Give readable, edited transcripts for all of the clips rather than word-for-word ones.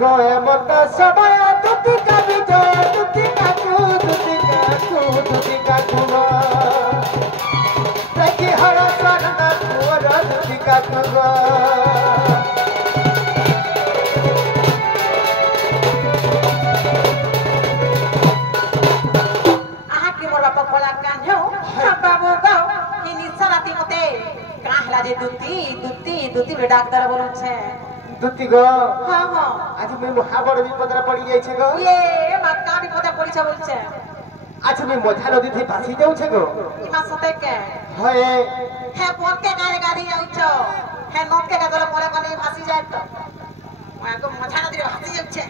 गोए मत समय तुति का विजय तुति का कुगो देखी हर स्वर्ण कुवर तुति का कुगो आहा के मोर बाप कोला कान हो बाबू गो इनी सराती मते काहला जे दुती रे डाक्टर बोलु छे दुति गो हां हां आज मैं महाबड़ विपदरा पड़ी जाय छे गो ये माका विपद पड़ी छे बोल छे आज मैं मझा नदी थी भासी जाऊ छे गो इमा सते के हए हे फोन के गाड़ी जाऊ छो हे नोट के गदल परे कने भासी जाय तो मैं तो मझा नदी रे भासी जाऊ छे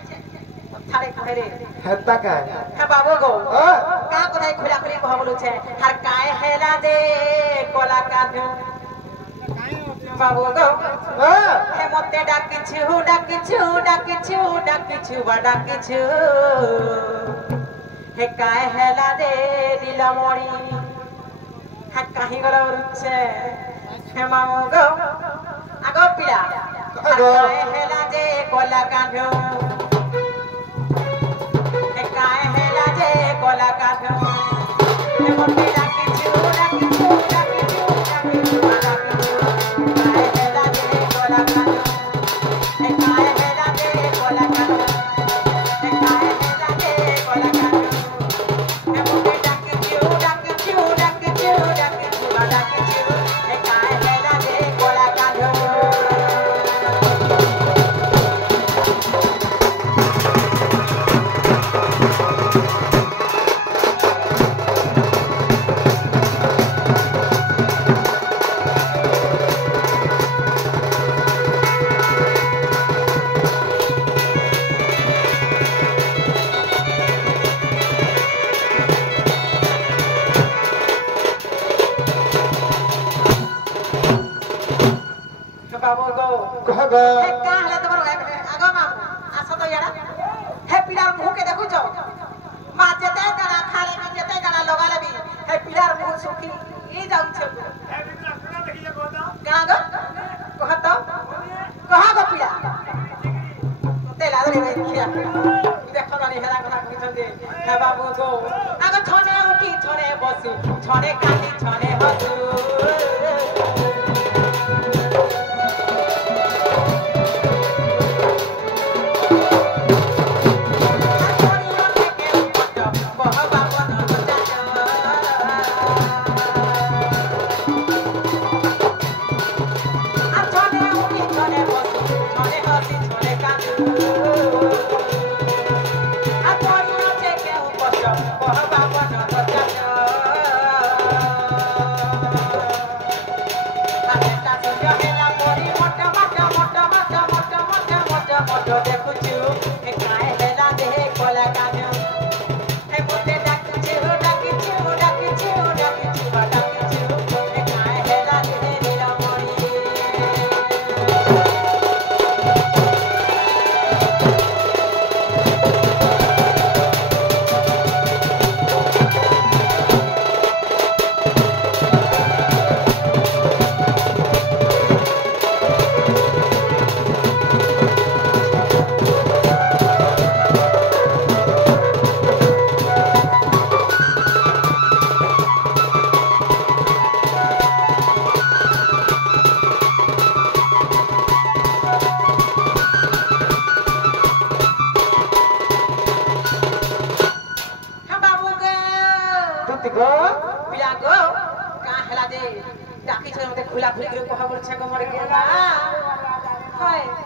थारे कहरे हेता का हे बाबू गो का कोथाय खुला खुली कह बोलु छे हर काय हेला दे कोला कान बाबू गो हे मते डाकिछु डाकिछु हे काय हेला दे नीलमणि हे काहे गला रुचे हे मामू गो आगो पिला काय हेला दे कोला कान्हो हे काय हेला दे कोला कान्हो हे मते डाकिछु बाबू गो कह गो हे का हले तमरो आगो मामू आसो तो याडा हे पिलार मुह के देखु छो मा जते गणा खाले में जते गणा लगाले भी हे पिलार मुह सुखी ई जाउ छे हे बिना सुना देखिए गो तो गणा गो कहा गो पिला ते लादरे देखिया देखो रानी हेला कथा कहि छन्दे हे बाबू गो आगो छने उठी छने बसु छने खाली छने हसु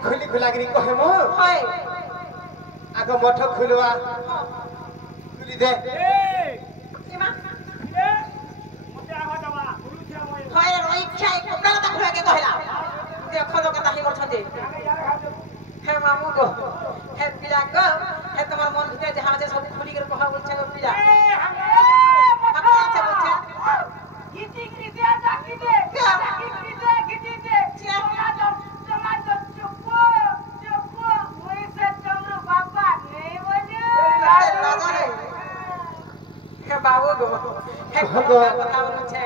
खुली खुलागिरी कहे मो आगो मठ खुलवा खुली दे इमा मते आवा दवा होय रोई खाई कपड़ा ता खुला के कहला देखो तो कता ही मोर छते हे मामू गो हे पिला गो हे तमर मन भीतर जहां जे सब खुली के कहा बोल छे पिला हम अच्छा बोल छे गीती गीती जाकी दे गीती दे चिया जब जमा जब चुपो वही से चमरू बाबा नहीं बोले हे बाबू गो हे कथा बोल छे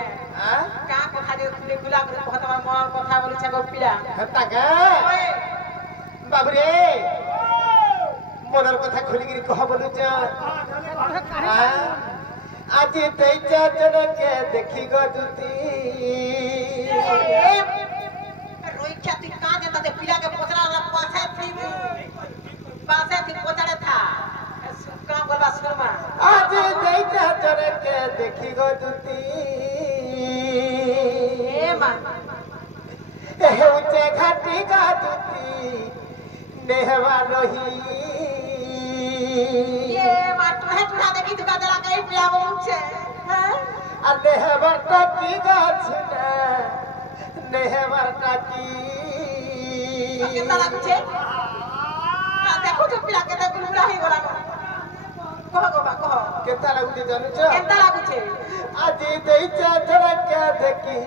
का कथा जे खुले खुला कर कथा मोर कथा बोल छे गो पिला हता का बाबू रे মনের কথা খুলিকি কহ বলুছ আজি দেইছা জনকে দেখি গো দুতি রইক্ষা তুই কাঁদে তাতে পিলাকে পচড়া পাশে তুই পচড়ে থা সুকা বলবা শর্মা আজি দেইছা জনকে দেখি গো দুতি এ মা হেউছে ঘাটি গা দুতি নেহবা রহি এ মা টুহা দেখি তুই কাজে লাগাই পিলা বলছে হ্যাঁ আর নেহবারটা কি গাছ না নেহবারটা কি কেতা লাগুছে দেখো তো পিলা কেতা গুলুরা হই গলা কহ গো কহ কেতা লাগুছে জানুছ কেতা লাগুছে আজি দেইছা জরকে দেখি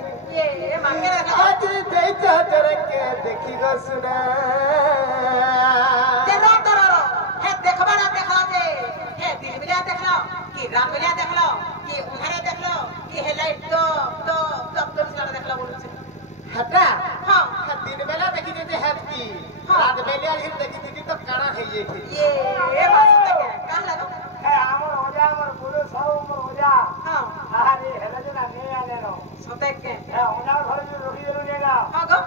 এ মা কে আজি দেইছা জরকে দেখি গো সুনা যে রতর হে দেখবা না দেখলা যে হে দিন মিলা দেখলা কি রাত মিলা দেখলা কি উধারে দেখলা কি হে লাইট তো সারা দেখলা বলছে হটা হ্যাঁ দিন বেলা দেখি যে হাত কি রাত বেলা হিম দেখি দিদি তো কানা হই যাইছে এ বাস দেখে কাহ লাগো আমার ওজা আমার বলো সব আমার ওজা হ্যাঁ আরে হেলে যে না নেই আনে না সতে কে হ্যাঁ ওনার ঘরে যে রবি এলো নেগা হ্যাঁ গো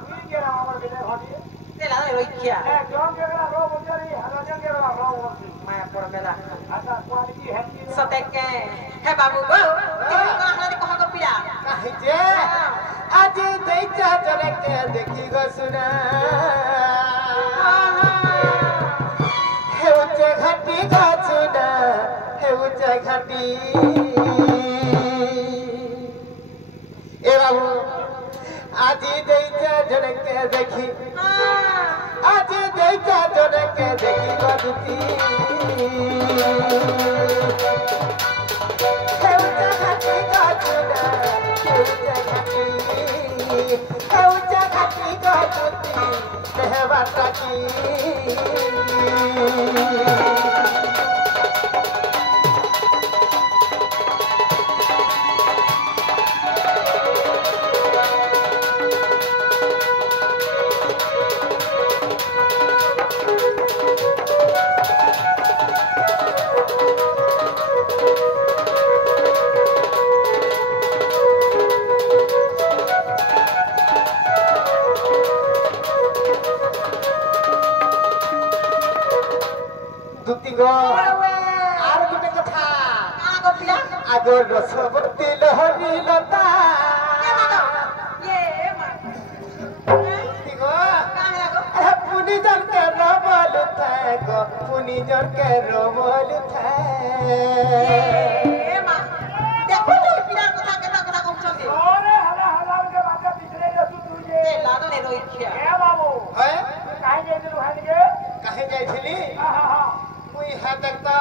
তুই কে না আমার বিলে ঘটি তেলা রইখিয়া হ্যাঁ জন কে না রো বজারি হাজার কে না রো বলছি মায়া পড় মেলা আচ্ছা কোয়ালিটি হেতি সতে কে হে বাবু গো তুমি কোন হাতে কহ গো পিলা কাহিছে আজি দেইছা জরকে দেখি গো সুনা হেউছে ঘাটি গাছ না হেউছে ঘাটি এ বাবু আজি দেইছা জনকে দেখি আজি দেইছা জনকে দেখি গো দুতি হেউছে ঘাটি গাছ না হেউছে ঘাটি হেউছে ঘাটি গাছ দুতি দেহবাটা কি দুতি গো আর গোটে কথা কাহ গো পিলা আগর রসবর্তী লহরি লতা এ মা দুতি গো কাহ লাগো পুনি জনকে রবল থাক পুনি জনকে রবল থাক এ মা দেখো তো পিলার কথা কেতা কথা কইছতে ওরে হালা হালা কে বাচ্চা পিছনে যাচ্ছু তুই যে তেলা রে রইখিয়া এ বাবু হয় তুই কাহে যাইছিলু হানিকে কাহে যাইছিলি হা মুই হা দেখতা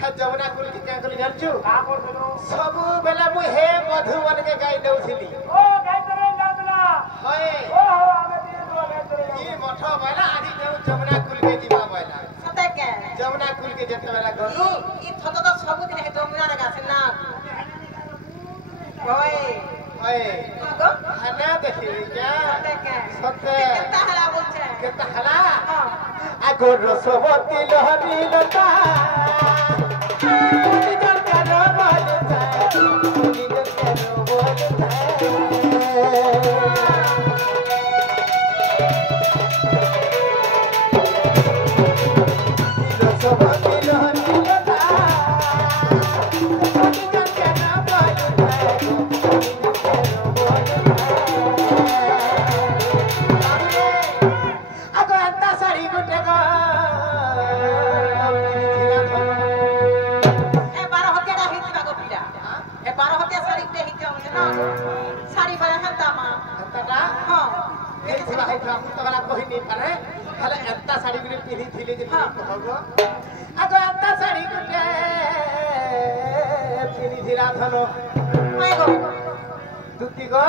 হা যমুনা কুলকে কে কলি জানছু কা করছিলু সবু বেলা মুই হে মধুবনকে গাই দউছিলি ও গাইতরে যাতনা হয় ও আমি দিয়ে দো গাইতরে ই মঠ বেলা আদি যাও যমুনা কুলকে ଯିବା বেলা সতে কে যমুনা কুলকে যেতে বেলা গলু ই থত তো সবু দিন হে জমিনা রে গাছে না ওই হয় গো হানা দেখিলি যা সতে কে সতে কেতা হালা বলছে কেতা হালা হ্যাঁ আগর রসবতী লহরি লতা পুনি জনকে রবল থাক পুনি জনকে রবল থাক রসবতী লহরি লতা পুনি জনকে রবল থাক পুনি জনকে রবল থাক আগো এন্তা শাড়ি গুটে গো এ 12 হতিয়াটা হইতিবা গো পিলা এ 12 হতিয়া শাড়ি তে হিতে হচ্ছে না শাড়ি বারে হাতা মা এন্তাটা হ্যাঁ এই ছিলা হাইতা আমি তো গলা কহি নি পারে হলে এন্তা শাড়ি গুলি পিনি থিলি যে কহবো আগো এন্তা শাড়ি গুটে পিনি থিলা ধন ওই গো দুতি গো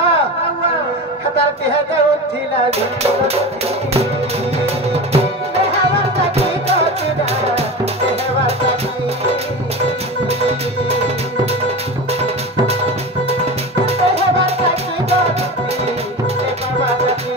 হাতার দেহে দে উঠিলা দেহবার তাকি গছিনা দেহবার তাকি দেহবার তাকি গছি দেহবার তাকি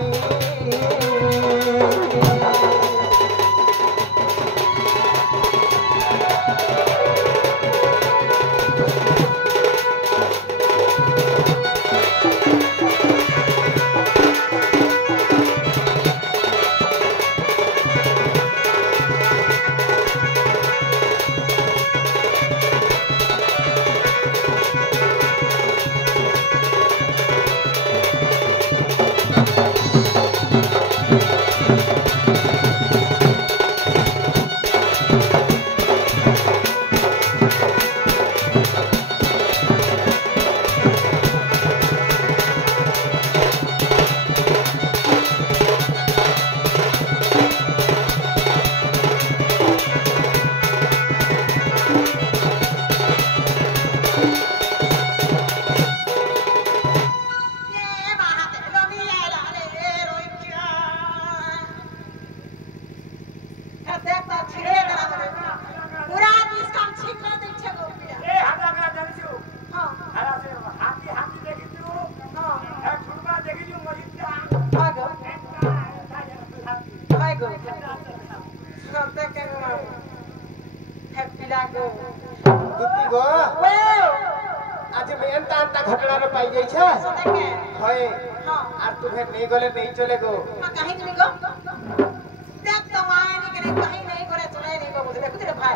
घटना रे पाई जाई छे सते के होय हां আর तुम्हें नहीं गले नहीं चले गो मा कहीं नहीं गो देख तो माय नहीं करे कहीं नहीं करे चले नहीं गो बोले कुछ रे भाई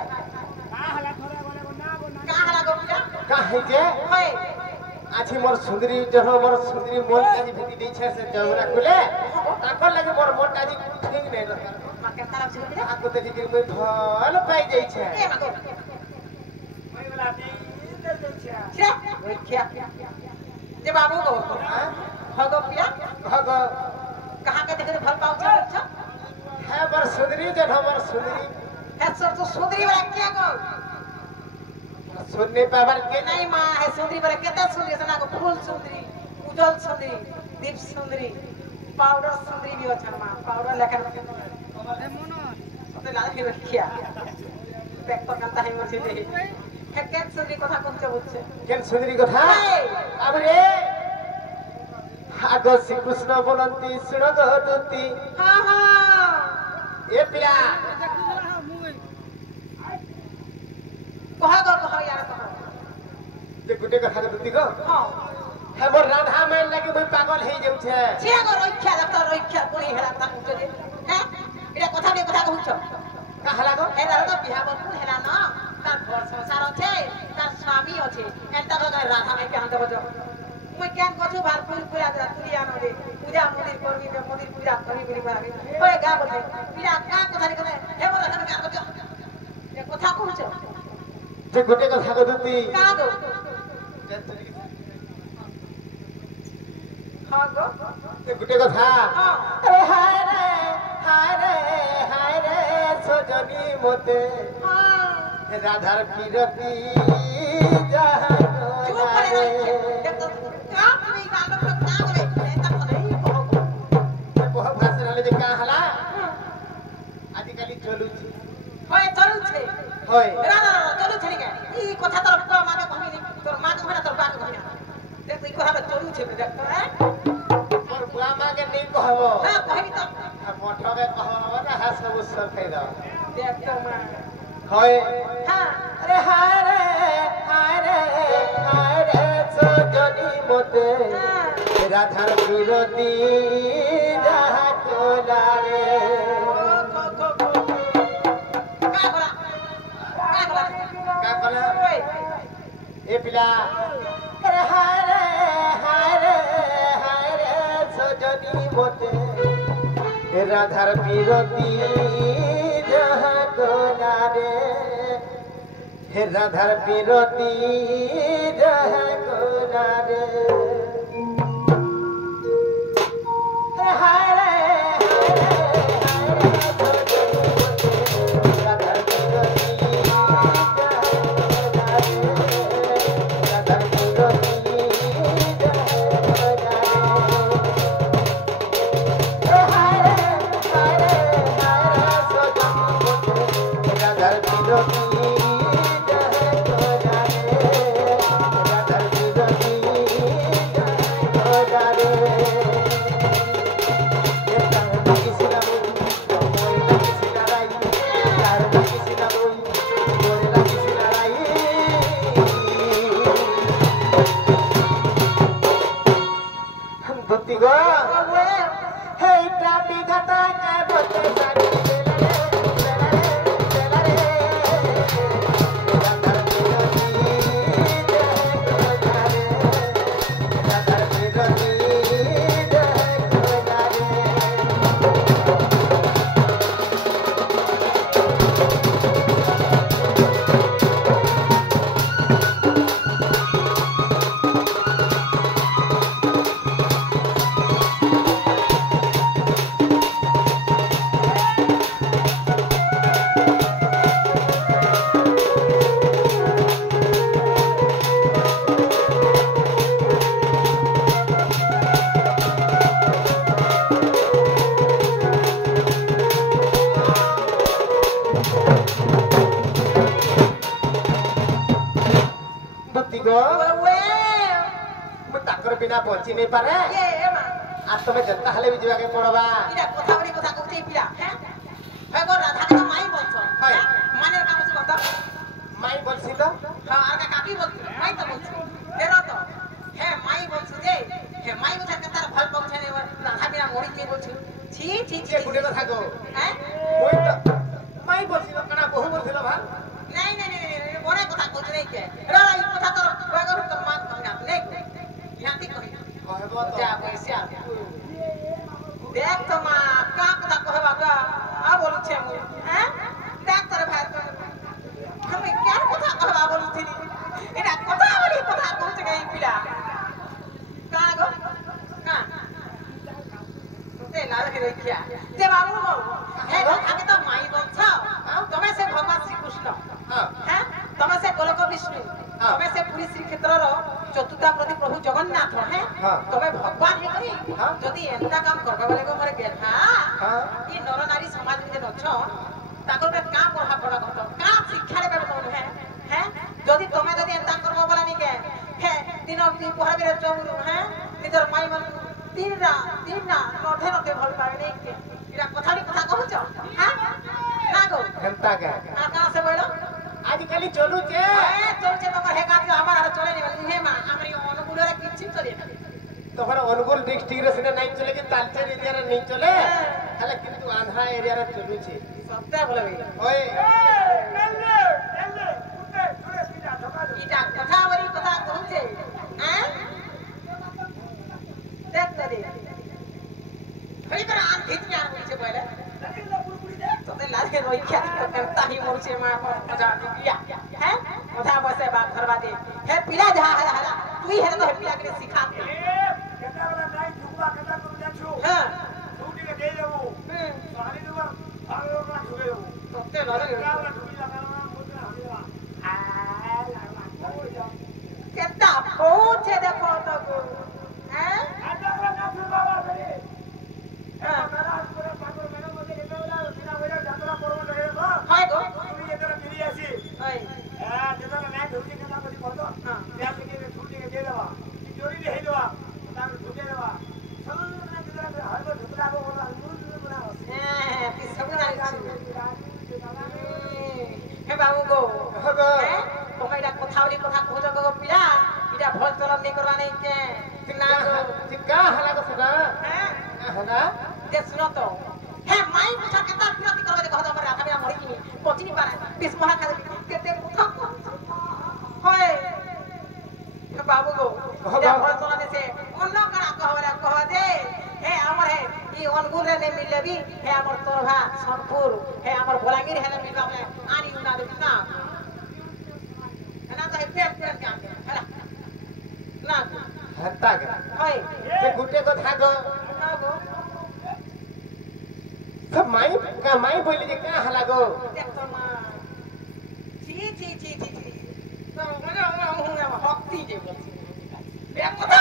का हला गो पिया का है जे होय आछि मोर सुंदरी जहो मोर सुंदरी मोल काजी भेटी दै छे से जवरा खुले ताकर लगे मोर मोन काजी ठीक नहीं रह मा के तरफ से पिया आको देखि कि मैं भल पाई जाई छे ए मा गो ओई वाला दी दे दे छे ओई क्या जे बाबू गो हो गो पिया भगो कहां के देखे भल पाऊ छ है मोर सुंदरी जहो मोर सुंदरी है सर तो सुंदरी वाला क्या गो सुनने पावर के नहीं मां है सुंदरी वाला केता सुंदरी सना को फूल सुंदरी उजल सुंदरी दीप सुंदरी पाउडर सुंदरी भी अच्छा मां पाउडर लेकर ए मोनो तो लाल के रखिया बैक पर कंता है मोर से है केन सुंदरी কথা কইতে বলছে কেন সুন্দরী কথা আবরে আগো শ্রীকৃষ্ণ বলন্তি শুনো গো দুতি हां हां এ পিলা कह यार कह যে গুটে কথা দুতি গো हां है मोर राधा में लगे भाई पागल हे जाउ छे छिया गो रक्षा लगता रक्षा कोनी हेला ता कुछ जे हैं एटा কথা बे কথা कहू छ কাহলা গো हे दादा बिहा बकुल हेला ना तार घर संसार আছে तार स्वामी আছে एंता गो राधा में के हाथ बजो मैं केन कछु भारपुर पूरा तुलिया न दे पूजा मंदिर करबी में मंदिर पूजा करी करी बागे ओए गा बोले बिना का কথা रे हे बोला का बजो ए কথা कहू छ যে গুটে কথা গো দুতি का गो हां गो যে গুটে কথা हां अरे हाय रे सजनी मोते हां राधार पीरती जहाँ चुप करे रे तो का नहीं गालो को का बोले एता नहीं कहो बहुत भाषण हले जे काहला आदिकाली चलू छी होय चलू छे होय ना ना चलू छे के ई কথা তোর বাবা মাকে কহিনি তোর মা কে কহিনা তোর বাবা কে কহিনা দেখ তুই কথা চলু छे দেখ তো হ্যাঁ मोर बुआ मां के नहीं कहबो हां कहि तो मोठो के कहबो ना हा सब सब कह दो देख तो मां होय हां अरे हाय रे सजनी मोते राधार पीरती जहाँ कोला रे का कहला ए पिला अरे हाय रे सजनी मोते राधार पीरती जहाँ कोला रे हे राधार पीरती जहाँ कोला रे हाय रे राधार पीरती बिना पहुंची नहीं पारे ये मा आज तुम्हें जनता हले भी जीवा के पड़वा इरा कोथावरी कोथा कहते पिला हैं है गो राधा के माई बोलछो हाय माने काम से बता माई बोलसी तो हां आगे काकी बोल माई तो बोलछो तेरा तो হে মাই বলছু যে হে মাই কথা তার ভাল পাউছে নে রাধা বিনা মরি কে বলছু ছি ছি ছি যে গুটে কথা গো হ্যাঁ ওই তো মাই বলছিল কানা বহু বলছিল ভাল নাই নাই নাই মনে কথা কইছ নাই কে রা এই কথা তোর বাগর তোর মা কইনা নাই ইয়াতি কই কহব তো যা পয়সা দেখ তো মা কা কথা কহবা গা আ বলছে মু হ্যাঁ দেখ তোর ভাই আমি কেন কথা কহবা বলছিনি এটা কথা বলি কথা কইছে এই পিলা কা গো কা তে না রে দেখিয়া যে বাবু হে আমি তো মাই বলছ তুমি সে ভগবান শ্রীকৃষ্ণ হ্যাঁ তুমি সে গোলক বিষ্ণু তুমি সে পুরী শ্রীক্ষেত্রর চতুর্থা প্রতি প্রভু জগন্নাথ হ্যাঁ তুমি ভগবান হে করি যদি এন্তা কাম করবে বলে গো মরে গেধা ই নর নারী সমাজ যে নছ তাকর বে কা প্রভাব পড়া কত কা শিক্ষা রে বেবো হ্যাঁ হ্যাঁ যদি তুমি যদি এন্তা করব বলা নি কে হ্যাঁ দিন পহাবিরে চৌরু হ্যাঁ নিজর মাই মন তিন না নথে নথে ভাল পাবে নেই কে এটা কথাটি কথা কହୁছ হ্যাঁ না গো হেনতা কা কা সে বইলো আজকালি চলুছে চলছে তোমার হে কাজ আমার আর চলে নি হে মা আমি অনুগুলরে কিছু চলে না তোমার অনুগুল ডিস্ট্রিক্ট রে সেটা নাই চলে কি তালচের এরিয়া রে নাই চলে তাহলে কিন্তু আন্ধ্রা এরিয়া রে চলুছে সত্যি বলবি ওই এটা কথা বলি কথা কହୁছে হ্যাঁ দেখ দে হই করে আন ভিতরে আর বলছে বলে তোতে লাগে রইখ্যা তাহি মরছে মা মজা দিয়া হ্যাঁ কথা বসে বাপ ধরবা দে হে পিলা যা হালা হালা তুই হে তো হে পিলা কে শিখা দে কেটা বলা নাই ঝুকবা কেটা করে যাচ্ছো হ্যাঁ ছুটি কে দিয়ে দেবো পানি দেবো ভালো করে ঢুকে দেবো তোতে লাগে কেটা বলা ঢুকি লাগা না মুঝে আমি দেবা কেটা পৌঁছে দেখো তো গো হ্যাঁ কেটা বলা না তুই বাবা রে হ্যাঁ তারা করে পাগল মেনে মধ্যে কেটা বলা বিনা বইরা যাত্রা করব না রে গো হয় গো তুমি এতরা ফিরে আসি ওই হ্যাঁ যেটা না ঢুকি কেটা করে করতো হ্যাঁ দেয়া থেকে ছুটি কে দিয়ে দেবা চোরি রে দেবা তারপর ঢুকে দেবা সব না যেটা হয়তো ঢুকলা গো বলা মুন বলা হ্যাঁ কি সব জানিছি হে বাবু গো হ্যাঁ তুমি এটা কথা বলি কথা কହୁଛ গো পিলা এটা ভল চলন নেই করবা নেই কে না গো চিকা হালা গো সেটা হ্যাঁ হালা যে শুনো তো হ্যাঁ মাই বুঝা কেতা বিরতি করবে যে কথা আমরা রাধা বিনা মরি কিনি পচিনি পারে বিষ মহা খাবে কেতে কথা হয় হে বাবু গো এটা ভল চলন আছে অন্য কারা কহবে কহ দে হে আমার হে ই অনুগুল রে নে মিললে বি হে আমার তোরভা সোনপুর হে আমার বলাঙ্গীর হেলে মিলবা বলে আনি উনা দে না না তো হে প্রেম প্রেম কে হেলা না হেনতা কা হয় যে গুটে কথা গো না গো সব মাই বলি যে কা হালা গো দেখ তো মা ছি ছি ছি ছি ছি তো মানে আমরা হক্তি যে বলছি দেখ কথা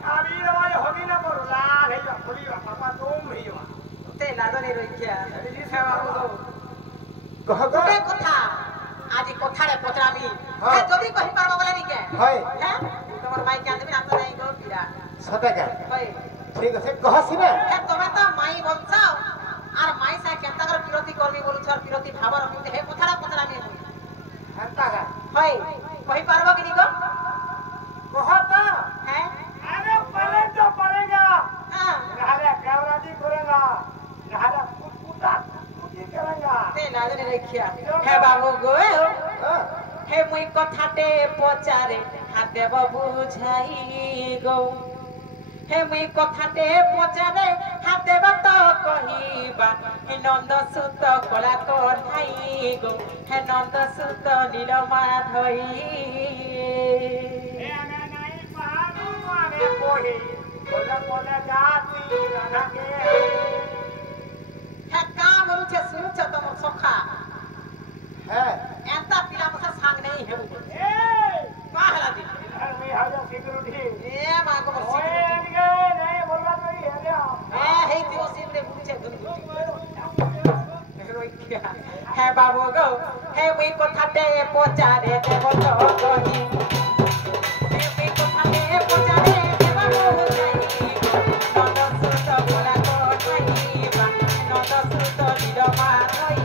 ছাবি রয় হবি না করো লাল হই যা খুলি বাবা তুম হই যা তে লাদনে রইখিয়া হে বাবু গো কহ গো গোটে কথা আজি কথারে পচরাবি হে যদি কহি পারবা বলে নি কে হয় হ্যাঁ তোমার মাই কে আনবি না তো নাই গো পিরা সতা কা হয় ঠিক আছে কহ সিনা হে তুমি তো মাই বলছাও আর মাই সা কেনতা করে বিরতি করবি বলছ আর বিরতি ভাবার হইতে হে কথাটা পচরাবি হেনতা কা হয় কহি পারবা কি নি গো কহ তো হ্যাঁ अरे पले तो पड़ेगा হ্যাঁ नहारा कैमराजी करेगा नहारा कुत्ता कुत्ती करेगा তে লাদনে রইখিয়া হে বাবু গো হে মুই কথাতে পচারে হাতে বাবু বুঝাই গো হে মুই কথাতে পচারে হাতে বাত কহিবা হে নন্দ সুত কলা কঠাই গো হে নন্দ সুত নীলমা ধই ए आने नहीं पहाड़ू आने कोही बोला बोला जाती राधा के হে কা বলছে শুনছ তোমার সখা হ্যাঁ এতা পিলা মশা সাং নেই হেবু ए কা হলা দি घर में हाजा सिक्योरिटी এ মা গো ओए বসি इनके नहीं बोलवा तो ही है क्या এ হেই দিও সিমরে বুঝছে দুনি রইখিয়া হে বাবু গো হে মুই কথাতে পচারে দেব তো কহি হে মুই কথাতে পচারে দেব বুঝাই নন্দ সুত বলা কঠাইবা নন্দ সুত নীলমা ধই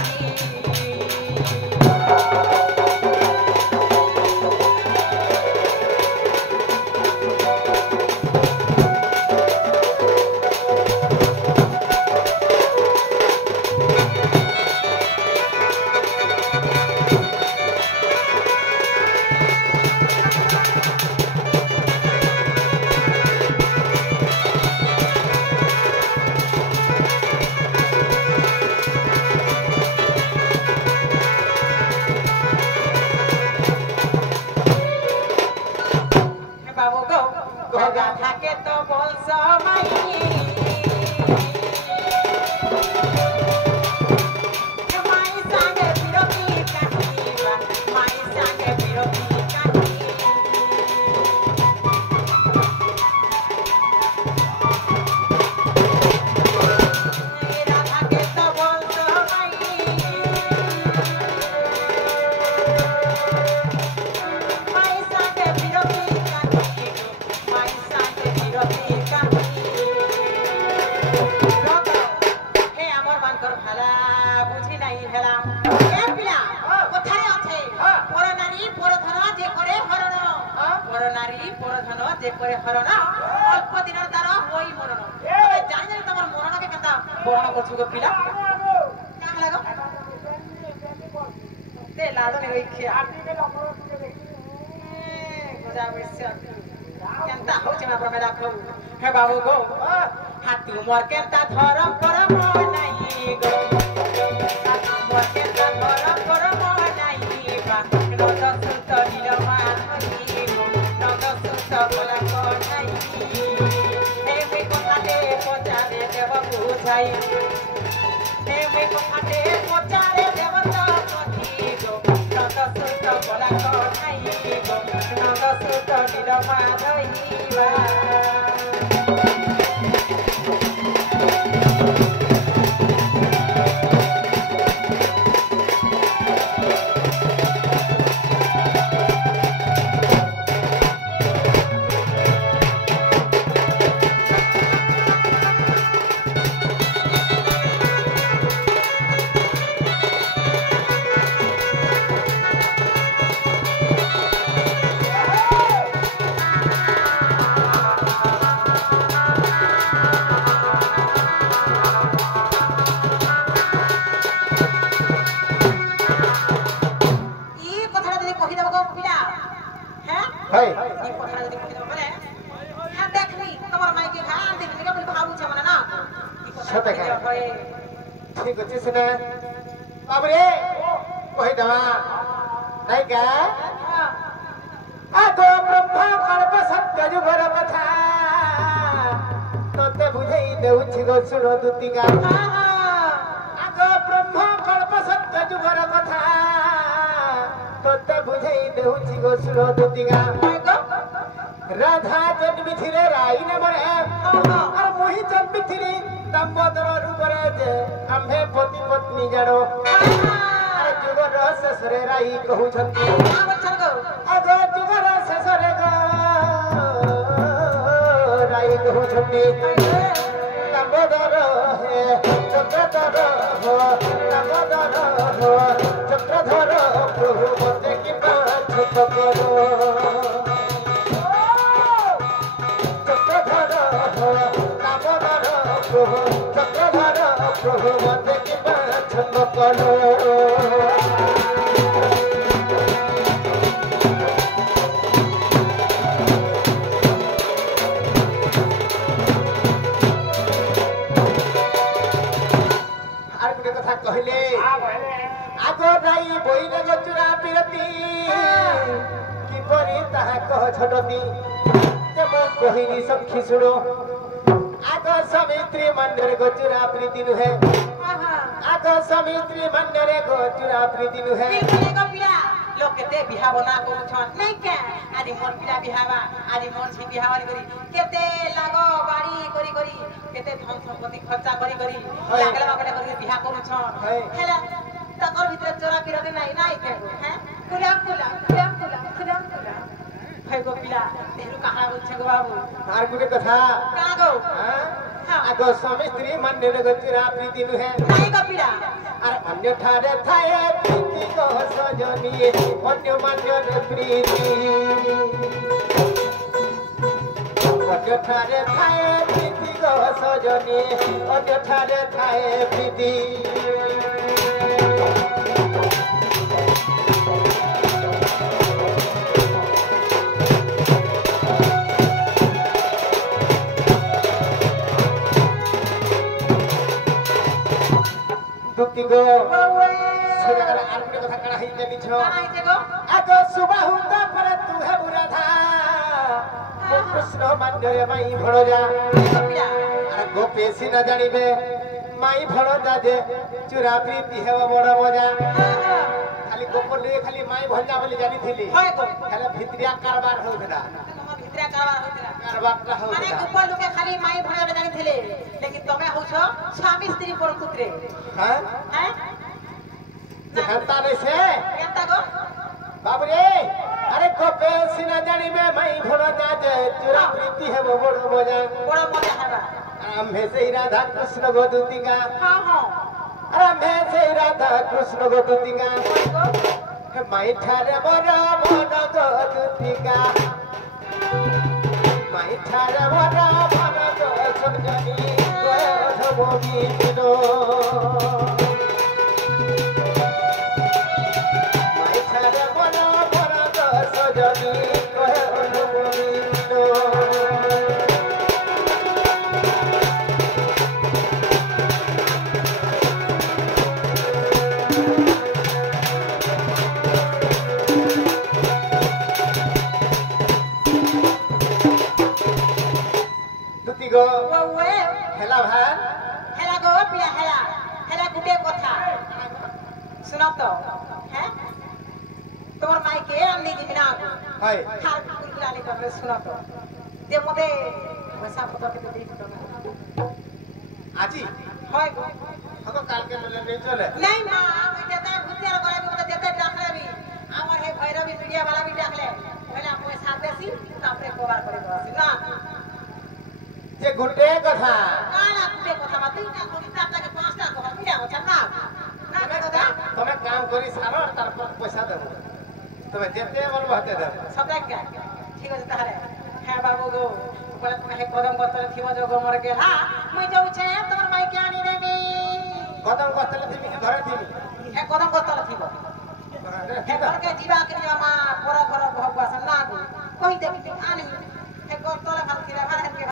के तो बोल समाई माई संगे बिरती काहिबा माई संगे बिरती काहि राधा के तो बोल समाई माई संगे बिरती काहि माई संगे बिरती काहि हे हमर मानकर भाला बुझी नहीं हेला ए पिला কোথায় আছে পর নারী পর ধন যে করে হরণ পর নারী পর ধন যে করে হরণ অল্প দিনের তার হই মরণ জানি জানি তোমার মরণকে কথা বর্ণ করছু গো পিলা কাহ লাগো তে লাদো নে রইখিয়া গোজা বেশি কেনতা হচ্ছে মা প্রমেলা খাও হে বাবু গো হাতু মোর কেনতা ধরম করম নাই গো হাতু মোর কেনতা ধরম করম নাই বা নদ সুত নীলমা ধরি গো নদ সুত বলা নাই হে মে কথাতে পচারে দেব বুঝাই হে মে কথাতে পচারে দেব তো কহি গো নদ সুত বলা নাই গো নদ সুত নীলমা ধরিবা हाय এই কথাটা যদি কই দাও বলে হ্যাঁ দেখলি তোমার মাইকে ঘা দেখলি যে বলি ভাবুছে মানে না এই কথা সতে কই কা দাও হয় ठीक আছে সিনা বাবরে কই দাও নাই কা আতো ব্রহ্মা কল্প সত্য যুগর কথা তোতে বুঝাই দেউছি গো শুনো দুতিকা আগো ব্রহ্মা কল্প সত্য যুগর কথা তোতে বুঝাই দেউছি গো শুনো দুতিকা রাধা জন্মিথিরে রাই নামরে আর মোহি জন্মিথিরি দামোদর রূপরে যে আম্ভে পতি পত্নী জানো আর যুগর শেষরে রাই কহুছন্তি আগ যুগর শেষরে গো রাই কহুছন্তি দামোদর হে চক্রধর হো দামোদর হো চক্রধর প্রভু মতে কি ছোট করো প্রভু চক্রধর প্রভু মতে কিবা ছন্দ করো আর গোটে কথা কহিলে আগ রাই বইলে গচুরা পিরতি কিপরি তাহা কহ ছটতি যেম কহিনি সখী শুনো আগ স্বামী মন্দিরে গচুরা প্রীতি নুহে আগ স্বামী মন্দিরে গচুরা প্রীতি নুহে লোক কেতে বিহা বনা করছন নাই কে আদি মোর পিলা বিহাবা আদি মোর ছি বিহাবারি করি কেতে লাগো বাড়ি করি করি কেতে ধন সম্পত্তি খরচা করি করি লাগলা বাগলে করি বিহা করছন হেলা তাকর ভিতরে চোরা পিরতে নাই নাই কে হ্যাঁ column column column column column column ভাই গো পিলা দেহরু কাহা বলছে গো বাবু আর গোটে কথা কা গো আগ স্বামী স্ত্রী মন্দিরে গচুরা প্রীতি নুহে নাই গো পিলা আর অন্য ঠারে থায়ে প্রীতি গো সজনী অন্য মান্যরে প্রীতি অন্য ঠারে থায়ে প্রীতি গো সজনী অন্য ঠারে থায়ে প্রীতি দুতি গো সেজাগার আর গোটে কথা কানা হই জানিছ নাই যে গো আগ সুবাহুত পরে তু হে বুরাধা কৃষ্ণ মান্যরে মাই ভড়জা আর গোপে সিনা জানিবে মাই ভড়জা যে চুরা প্রীতি হেব বড় মজা খালি গোপনে খালি মাই ভঞ্জা বলে জানিছিলি খালি ভিতরিয়া কারবার হউଥିଲା কারবারটা মানে হউଥିଲା গোপাল লোকে খালি মাই ভরে জানিଥିଲେ লেকিন তুমি হউছ স্বামী স্ত্রী পরকুত্রে হ্যাঁ হ্যাঁ হেতা নেছে কেনতা গো বাবুরে আরে গোপে সিনা জানিবে মাই ভড়জা যে চুরা প্রীতি হেব বড় মজা বড় মজা হবা আম্ভে সেই রাধা কৃষ্ণ গোদুতিকা হ্যাঁ হ্যাঁ আম্ভে সেই রাধা কৃষ্ণ গোদুতিকা মাই ঠারে বড় বড় গোদুতিকা মাই ঠারে বড় বড় গোদুজনি গোধবি বিনো মাই ঠারে বড় বড় গোদুজনি গোধবি বিনো গো ওয়ে হেলা ভান হেলা গো পিয়া হেলা হেলা গুটে কথা শুনো তো হ্যাঁ তোমার মাইকে আমি দিবি না হয় হার কুলকুলানি করে শুনো তো যে মতে পয়সা পত্র কে দেই তো না আজি হয় গো হতো কালকে বলে নেই চলে নাই মা আমি যেতে ভুতিয়ার করে মতে যেতে ডাকলেবি আমার হে ভৈরবী মিডিয়া वाला भी ডাকলে পয়লা পয়সা দেছি তারপরে কভার করে দেছি না যে গুটে কথা না না গুটে কথা মা তুই না করি তাকে পাঁচটা কথা মিলা কথা না না দাদা তুমি কাম করি সারো আর তারপর পয়সা দেব তুমি যেতে বলবো হাতে দেব সদাই কা ঠিক আছে তাহলে হ্যাঁ বাবু গো বলে তুমি হে কদম গতলে থিব যোগ মরে গেলা মুই যাউছে তোমার মাইকে আনি দেবি কদম কতলে তুমি কি ঘরে দিবি হে কদম গতলে থিব হে ঘরকে জিবা করি আমা পর পর ভগবান না গো কই দেবি আনি হে গতলে ভাল থিবা